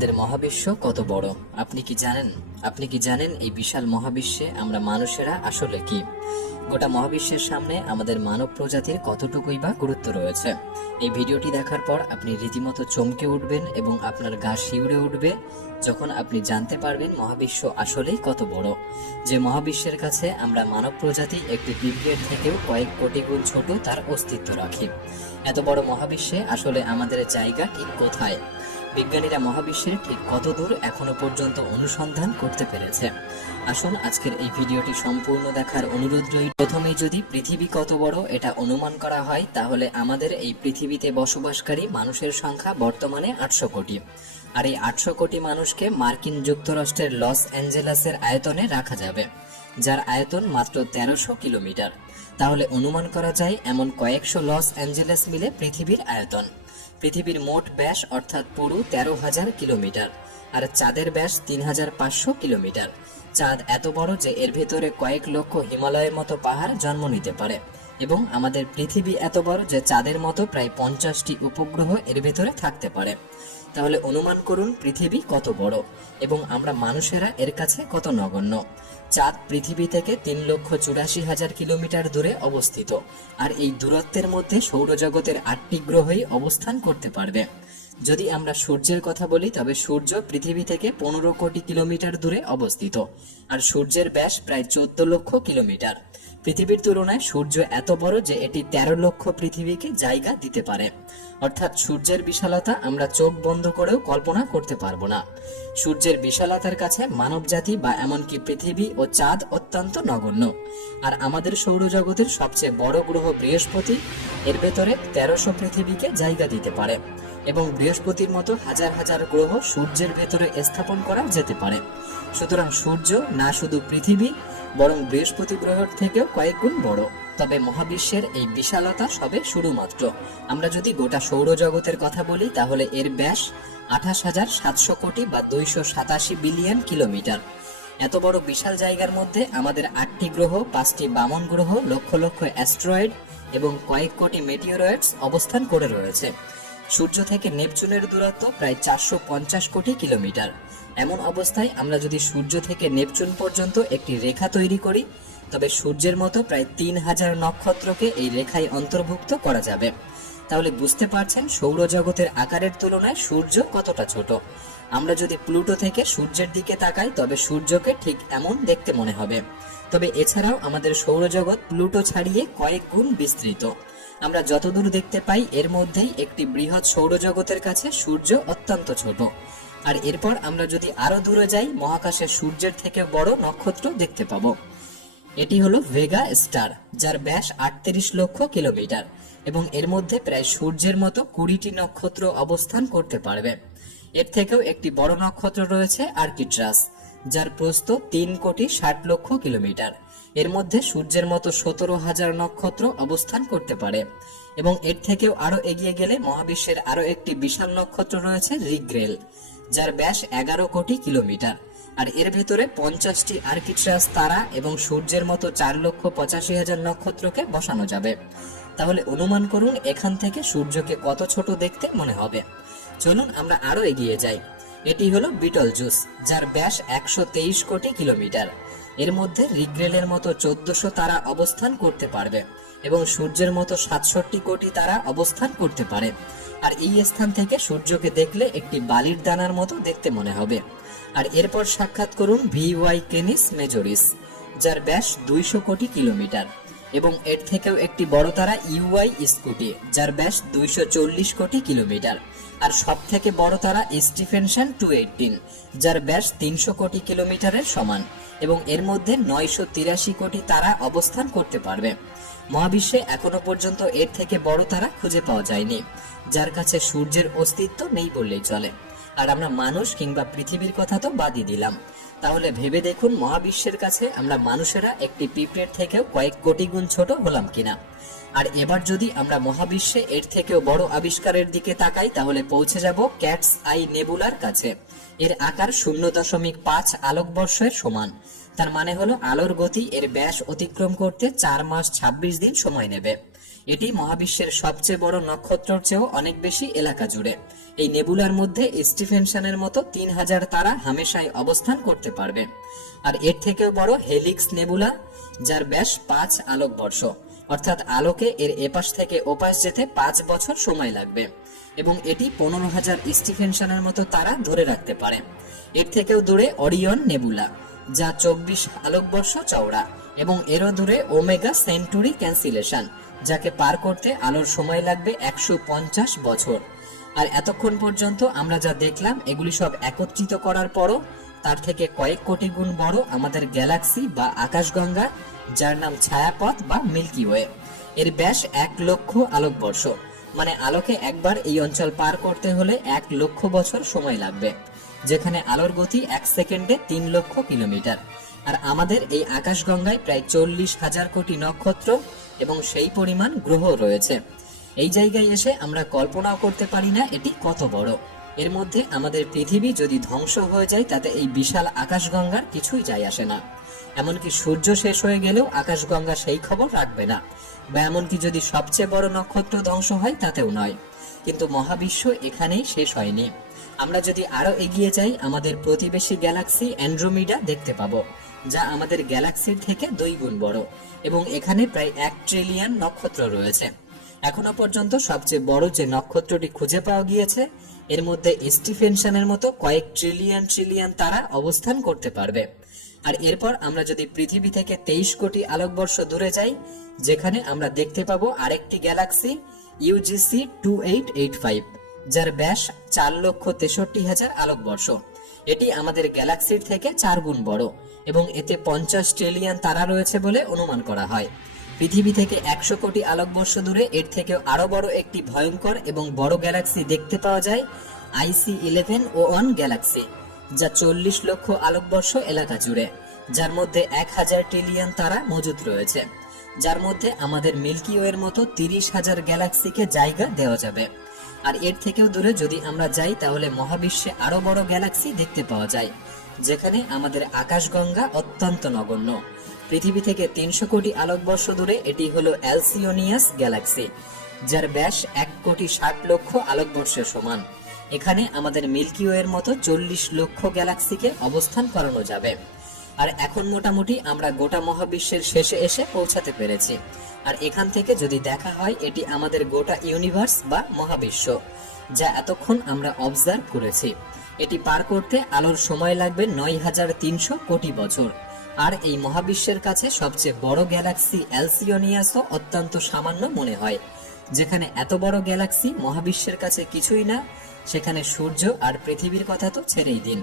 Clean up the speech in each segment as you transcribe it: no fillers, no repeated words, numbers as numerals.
আমাদের মহাবিশ্ব কত বড় আপনি কি জানেন এই বিশাল মহাবিশ্বে আমরা মানুষেরা আসলে কি? গোটা মহাবিশ্বের সামনে আমাদের মানব প্রজাতির কতটুকুই বা গুরুত্ব রয়েছে। এই ভিডিওটি দেখার পর আপনি রীতিমতো চমকে উঠবেন এবং আপনার গা শিউরে উঠবে যখন আপনি জানতে পারবেন মহাবিশ্ব আসলেই কত বড়। যে মহাবিশ্বের কাছে আমরা মানব প্রজাতি একটি পিঁপড়ের থেকেও কয়েক কোটি গুণ ছোট তার অস্তিত্ব রাখি। এত বড় মহাবিশ্বে আসলে আমাদের জায়গা ঠিক কোথায়? বিজ্ঞানীরা মহাবিশ্বের ঠিক কত দূর এখনো পর্যন্ত অনুসন্ধান করতে পেরেছে? আসুন আজকের এই ভিডিওটি সম্পূর্ণ দেখার অনুরোধ রইল। প্রথমেই যদি পৃথিবী কত বড় এটা অনুমান করা হয়, তাহলে আমাদের এই পৃথিবীতে বসবাসকারী মানুষের সংখ্যা বর্তমানে 800 কোটি। আর এই 800 কোটি মানুষকে মার্কিন যুক্তরাষ্ট্রের লস অ্যাঞ্জেলেসের আয়তনে রাখা যাবে, যার আয়তন মাত্র 1300 কিলোমিটার। তাহলে অনুমান করা যায় এমন কয়েকশো লস অ্যাঞ্জেলেস মিলে পৃথিবীর আয়তন। পৃথিবীর মোট ব্যাস অর্থাৎ পুরো 13,000 কিলোমিটার, আর চাঁদের ব্যাস 3,500 কিলোমিটার। চাঁদ এত বড় যে এর ভেতরে কয়েক লক্ষ হিমালয়ের মতো পাহাড় জন্ম নিতে পারে, এবং আমাদের পৃথিবী এত বড় যে চাঁদের মতো প্রায় 50টি উপগ্রহ এর ভেতরে থাকতে পারে। তাহলে অনুমান করুন পৃথিবী কত বড় এবং আমরা মানুষেরা এর কাছে কত নগণ্য। চাঁদ পৃথিবী থেকে 3,84,000 কিলোমিটার দূরে অবস্থিত, আর এই দূরত্বের মধ্যে সৌরজগতের 8টি গ্রহই অবস্থান করতে পারবে। যদি আমরা সূর্যের কথা বলি, তবে সূর্য পৃথিবী থেকে 15 কোটি কিলোমিটার দূরে অবস্থিত, আর সূর্যের ব্যাস প্রায় 14 লক্ষ কিলোমিটার। পৃথিবীর তুলনায় সূর্য এত বড় যে এটি 13 লক্ষ পৃথিবীকে জায়গা দিতে পারে। অর্থাৎ সূর্যের বিশালতা আমরা চোখ বন্ধ করেও কল্পনা করতে পারবো না। সূর্যের বিশালতার কাছে মানবজাতি বা এমনকি পৃথিবী ও চাঁদ অত্যন্ত নগণ্য। আর আমাদের সৌরজগতের সবচেয়ে বড় গ্রহ বৃহস্পতি, এর ভেতরে 1300 পৃথিবীকে জায়গা দিতে পারে, এবং বৃহস্পতির মতো হাজার হাজার গ্রহ সূর্যের ভেতরে স্থাপন করা যেতে পারে। সুতরাং সূর্য না শুধু পৃথিবী, বরং বৃহস্পতি গ্রহের থেকেও কয়েক গুণ বড়। তবে মহাবিশ্বের এই বিশালতা সবে শুরু মাত্র। আমরা যদি গোটা সৌরজগতের কথা বলি, তাহলে এর ব্যাস 28,700 কোটি বা 287 বিলিয়ন কিলোমিটার। এত বড় বিশাল জায়গার মধ্যে আমাদের 8টি গ্রহ, 5টি বামন গ্রহ, লক্ষ লক্ষ অ্যাস্ট্রয়েড এবং কয়েক কোটি মেটিওরয়েডস অবস্থান করে রয়েছে। সূর্য থেকে নেপচুনের দূরত্ব প্রায় 450 কোটি কিলোমিটার। এমন অবস্থায় আমরা যদি সূর্য থেকে নেপচুন পর্যন্ত একটি রেখা তৈরি করি, তবে সূর্যের মতো প্রায় 3000 নক্ষত্রকে এই রেখায় অন্তর্ভুক্ত করা যাবে। তাহলে বুঝতে পারছেন সৌরজগতের আকারের তুলনায় সূর্য কতটা ছোট। আমরা যদি প্লুটো থেকে সূর্যের দিকে তাকাই, তবে সূর্যকে ঠিক এমন দেখতে মনে হবে। তবে এছাড়াও আমাদের সৌরজগৎ প্লুটো ছাড়িয়ে কয়েক গুণ বিস্তৃত। আমরা যতদূর দেখতে পাই এর মধ্যেই একটি বৃহৎ সৌরজগতের কাছে সূর্য অত্যন্ত ছোট। আর এরপর আমরা যদি আরো দূরে যাই, মহাকাশে সূর্যের থেকে বড় নক্ষত্র দেখতে পাবো। এটি হলো ভেগা স্টার, যার ব্যাস 38 লক্ষ কিলোমিটার, এবং এর মধ্যে প্রায় সূর্যের মতো 20টি নক্ষত্র অবস্থান করতে পারবে। এর থেকেও একটি বড় নক্ষত্র রয়েছে আর্কিট্রাস, যার প্রস্থ 3,60,00,000 কিলোমিটার। এর মধ্যে সূর্যের মতো 17,000 নক্ষত্র অবস্থান করতে পারে। এবং এর থেকেও আরো এগিয়ে গেলে মহাবিশ্বের আরো একটি বিশাল নক্ষত্র রয়েছে রিগ্রেল, যার ব্যাস 11 কোটি কিলোমিটার। আর এর ভেতরে 50টি আর্কিট্রাস তারা এবং সূর্যের মতো 4,85,000 নক্ষত্রকে বসানো যাবে। তাহলে অনুমান করুন এখান থেকে সূর্যকে কত ছোট দেখতে মনে হবে। চলুন আমরা আরো এগিয়ে যাই। এটি হলো বিটলজুস, যার ব্যাস 123 কোটি কিলোমিটার। এর মধ্যে রিগ্রেলের মতো 1400 তারা অবস্থান করতে পারবে, এবং সূর্যের মতো 67 কোটি তারা অবস্থান করতে পারে। আর এই স্থান থেকে সূর্যকে দেখলে একটি বালির দানার মতো দেখতে মনে হবে। আর এরপর সাক্ষাৎ করুন VY কেনিস মেজরিস, যার ব্যাস 200 কোটি কিলোমিটার, এবং এর থেকেও একটি বড় তারা UY স্কুটি, যার ব্যাস 240 কোটি কিলোমিটার। আর সব থেকে বড় তারা স্টিফেনসন 218, যার ব্যাস 300 কোটি কিলোমিটারের সমান, এবং এর মধ্যে 983 কোটি তারা অবস্থান করতে পারবে। মহাবিশ্বে এখনো পর্যন্ত এর থেকে বড় তারা খুঁজে পাওয়া যায়নি, যার কাছে সূর্যের অস্তিত্ব নেই বললেই চলে। আর আমরা মানুষ কিংবা পৃথিবীর কথা তো বাদই দিলাম। তাহলে ভেবে দেখুন মহাবিশ্বের কাছে আমরা মানুষেরা একটি পিঁপড়ের থেকেও কয়েক কোটি গুণ ছোট হলাম কিনা। আর এবার যদি আমরা মহাবিশ্বে এর থেকেও বড় আবিষ্কারের দিকে তাকাই, তাহলে পৌঁছে যাব ক্যাটস আই নেবুলার কাছে। এর আকার 0.5 আলোকবর্ষের সমান। তার মানে হলো আলোর গতি এর ব্যাস অতিক্রম করতে 4 মাস 26 দিন সময় নেবে। এটি মহাবিশ্বের সবচেয়ে বড় নক্ষত্রের চেয়েও অনেক বেশি এলাকা জুড়ে, এই নেবুলার মধ্যে স্টিফেনসনের মতো 3000 তারা হামেশাই অবস্থান করতে পারবে। আর এর থেকেও বড় হেলিক্স নেবুলা, যার ব্যাস 5 আলোকবর্ষ, অর্থাৎ আলোকে এর এপাশ থেকে ওপাশ যেতে 5 বছর সময় লাগবে, এবং এটি 15,000 স্টিফেনসনের মতো তারা ধরে রাখতে পারে। এর থেকেও দূরে অরিয়ন নেবুলা, যা 24 আলোকবর্ষ চওড়া, এবং এরও দূরে ওমেগা সেন্টুরি ক্যান্সিলেশন, যাকে পার করতে আলোর সময় লাগবে 150 বছর। আর এতক্ষণ পর্যন্ত আমরা যা দেখলাম এগুলি সব একত্রিত করার পরও তার থেকে কয়েক কোটি গুণ বড় আমাদের গ্যালাক্সি বা আকাশগঙ্গা, যার নাম ছায়াপথ বা মিল্কি ওয়ে। এর ব্যাস 1 লক্ষ আলোকবর্ষ, মানে আলোকে একবার এই অঞ্চল পার করতে হলে 1 লক্ষ বছর সময় লাগবে, যেখানে আলোর গতি 1 সেকেন্ডে 3 লক্ষ কিলোমিটার। আর আমাদের এই আকাশগঙ্গায় প্রায় 40,000 কোটি নক্ষত্র এবং সেই পরিমাণ গ্রহ রয়েছে। এই জায়গায় এসে আমরা কল্পনাও করতে পারি না এটি কত বড়। এর মধ্যে আমাদের পৃথিবী যদি ধ্বংস হয়ে যায় তাতে এই বিশাল আকাশগঙ্গার কিছুই যায় আসে না। এমনকি সূর্য শেষ হয়ে গেলেও আকাশগঙ্গা সেই খবর রাখবে না, বা এমনকি যদি সবচেয়ে বড় নক্ষত্র ধ্বংস হয় তাতেও নয়। কিন্তু মহাবিশ্ব এখানেই শেষ হয়নি। আমরা যদি আরো এগিয়ে যাই, আমাদের প্রতিবেশী গ্যালাক্সি অ্যান্ড্রোমিডা দেখতে পাবো, যা আমাদের গ্যালাক্সির থেকে 2 গুণ বড়, এবং এখানে প্রায় 1 ট্রিলিয়ন নক্ষত্র রয়েছে। এখনো পর্যন্ত সবচেয়ে বড় যে নক্ষত্রটি খুঁজে পাওয়া গিয়েছে, এর মধ্যে স্টিফেনসনের মতো কয়েক ট্রিলিয়ন তারা অবস্থান করতে পারবে। আর এরপর আমরা যদি পৃথিবী থেকে 23 কোটি আলোকবর্ষ দূরে যাই, যেখানে আমরা দেখতে পাবো আরেকটি গ্যালাক্সি ইউজিসি 2885, যার ব্যাস 4,63,000 আলোকবর্ষ। এটি আমাদের গ্যালাক্সির থেকে 4 গুণ বড়, এবং এতে 50 ট্রিলিয়ন তারা রয়েছে বলে অনুমান করা হয়। পৃথিবী থেকে 100 কোটি আলোকবর্ষ দূরে এর থেকেও আরো বড় একটি ভয়ঙ্কর এবং বড় গ্যালাক্সি দেখতে পাওয়া যায়, IC1101 গ্যালাক্সি, যা 40 লক্ষ আলোকবর্ষ এলাকা জুড়ে, যার মধ্যে 1000 ট্রিলিয়ন তারা মজুদ রয়েছে, যার মধ্যে আমাদের মিল্কি ওয়ের মতো 30,000 গ্যালাক্সিকে জায়গা দেওয়া যাবে। আর এর থেকেও দূরে যদি আমরা যাই তাহলে মহাবিশ্বে আরো বড় গ্যালাক্সি দেখতে পাওয়া যায়, যেখানে আমাদের আকাশগঙ্গা অত্যন্ত নগণ্য। পৃথিবী থেকে 300 কোটি আলোকবর্ষ দূরে এটি হলো অ্যালসিওনিয়াস গ্যালাক্সি, যার ব্যাস 1,60,00,000 আলোকবর্ষের সমান। এখানে আমাদের মিল্কি ওয়ের মতো 40 লক্ষ গ্যালাক্সিকে অবস্থান করানো যাবে। আর এখন মোটামুটি আমরা গোটা মহাবিশ্বের শেষে এসে পৌঁছাতে পেরেছি। আর এখান থেকে যদি দেখা হয়, এটি আমাদের গোটা ইউনিভার্স বা মহাবিশ্ব, যা এতক্ষণ আমরা অবজার্ভ করেছি। এটি পার করতে আলোর সময় লাগবে 9,300 কোটি বছর। আর এই মহাবিশ্বের কাছে সবচেয়ে বড় গ্যালাক্সি অ্যালসিওনিয়াসও অত্যন্ত সামান্য মনে হয়। যেখানে এত বড় গ্যালাক্সি মহাবিশ্বের কাছে কিছুই না, সেখানে সূর্য আর পৃথিবীর কথা তো ছেড়েই দিন।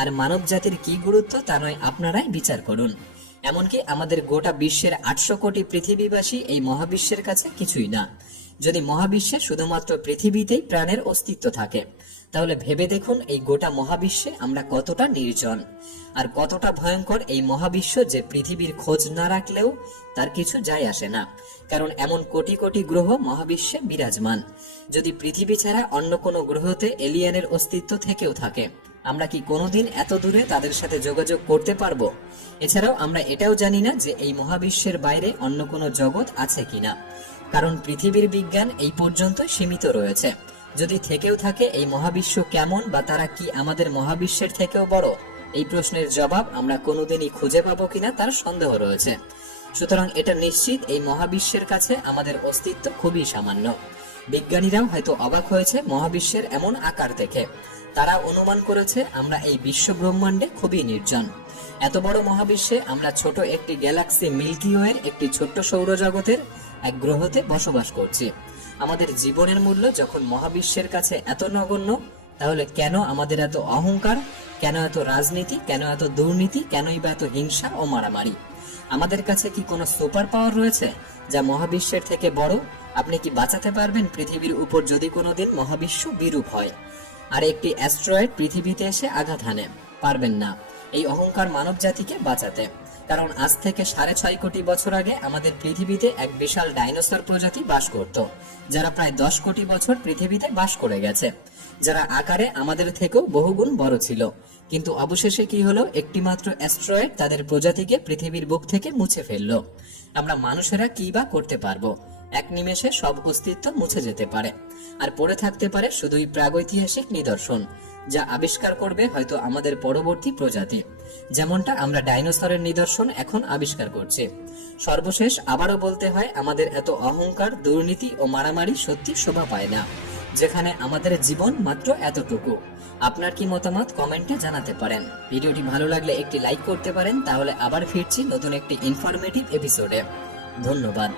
আর মানব জাতির কি গুরুত্ব তা নয় আপনারাই বিচার করুন। এমনকি আমাদের গোটা বিশ্বের 800 কোটি পৃথিবীবাসী এই মহাবিশ্বের কাছে কিছুই না। যদি মহাবিশ্বে শুধুমাত্র পৃথিবীতেই প্রাণের অস্তিত্ব থাকে, তাহলে ভেবে দেখুন এই গোটা মহাবিশ্বে আমরা কতটা নির্জন আর কতটা ভয়ঙ্কর এই মহাবিশ্ব, যে পৃথিবীর খোঁজ না রাখলেও তার কিছু যায় আসে না, কারণ এমন কোটি কোটি গ্রহ মহাবিশ্বে বিরাজমান। যদি পৃথিবী ছাড়া অন্য কোনো গ্রহতে এলিয়েনের অস্তিত্ব থেকেও থাকে, আমরা কি কোনোদিন এত দূরে তাদের সাথে যোগাযোগ করতে পারবো? এছাড়াও আমরা এটাও জানি না যে এই মহাবিশ্বের বাইরে অন্য কোনো জগৎ আছে কিনা, কারণ পৃথিবীর বিজ্ঞান এই পর্যন্ত সীমিত রয়েছে। যদি থেকেও থাকে, এই মহাবিশ্ব কেমন বা তারা কি আমাদের মহাবিশ্বের থেকেও বড়? এই প্রশ্নের জবাব আমরা কোনোদিনই খুঁজে পাবো কিনা তার সন্দেহ রয়েছে। সুতরাং এটা নিশ্চিত, এই মহাবিশ্বের কাছে আমাদের অস্তিত্ব খুবই সামান্য। বিজ্ঞানীরাও হয়তো অবাক হয়েছে মহাবিশ্বের এমন আকার দেখে। তারা অনুমান করেছে আমরা এই বিশ্ব ব্রহ্মাণ্ডে খুবই নির্জন। এত বড় মহাবিশ্বে আমরা ছোট একটি গ্যালাক্সি মিল্কি ওয়ের একটি ছোট্ট সৌরজগতের এক গ্রহতে বসবাস করছি। আমাদের জীবনের মূল্য যখন মহাবিশ্বের কাছে এত নগণ্য, তাহলে কেন আমাদের এত অহংকার, কেন এত রাজনীতি, কেন এত দুর্নীতি, কেনই বা এত হিংসা ও মারামারি? আমাদের কাছে কি কোনো সুপার পাওয়ার রয়েছে যা মহাবিশ্বের থেকে বড়? আপনি কি বাঁচাতে পারবেন পৃথিবীর উপর যদি কোনোদিন মহাবিশ্ব বিরূপ হয় আর একটি অ্যাস্ট্রয়েড পৃথিবীতে এসে আঘাত হানে? পারবেন না এই অহংকার মানব জাতিকে বাঁচাতে। কারণ আজ থেকে 6.5 কোটি বছর আগে আমাদের পৃথিবীতে এক বিশাল ডাইনোসর প্রজাতি বাস করত, যারা প্রায় 10 কোটি বছর পৃথিবীতে বাস করে গেছে, যারা আকারে আমাদের থেকেও বহুগুণ বড় ছিল। কিন্তু অবশেষে কি হলো? একটি মাত্র অ্যাস্ট্রয়েড তাদের প্রজাতিকে পৃথিবীর বুক থেকে মুছে ফেললো। আমরা মানুষেরা কি বা করতে পারবো? এক নিমেষে সব অস্তিত্ব মুছে যেতে পারে, আর পড়ে থাকতে পারে শুধুই প্রাগৈতিহাসিক নিদর্শন, যা আবিষ্কার করবে হয়তো আমাদের পরবর্তী প্রজাতি, যেমনটা আমরা ডাইনোসরের নিদর্শন এখন আবিষ্কার করছি। সর্বশেষ আবারও বলতে হয়, আমাদের এত অহংকার, দুর্নীতি ও মারামারি সত্যি শোভা পায় না, যেখানে আমাদের জীবন মাত্র এতটুকু। আপনার কি মতামত কমেন্টে জানাতে পারেন। ভিডিওটি ভালো লাগলে একটি লাইক করতে পারেন। তাহলে আবার ফিরছি নতুন একটি ইনফরমেটিভ এপিসোডে। ধন্যবাদ।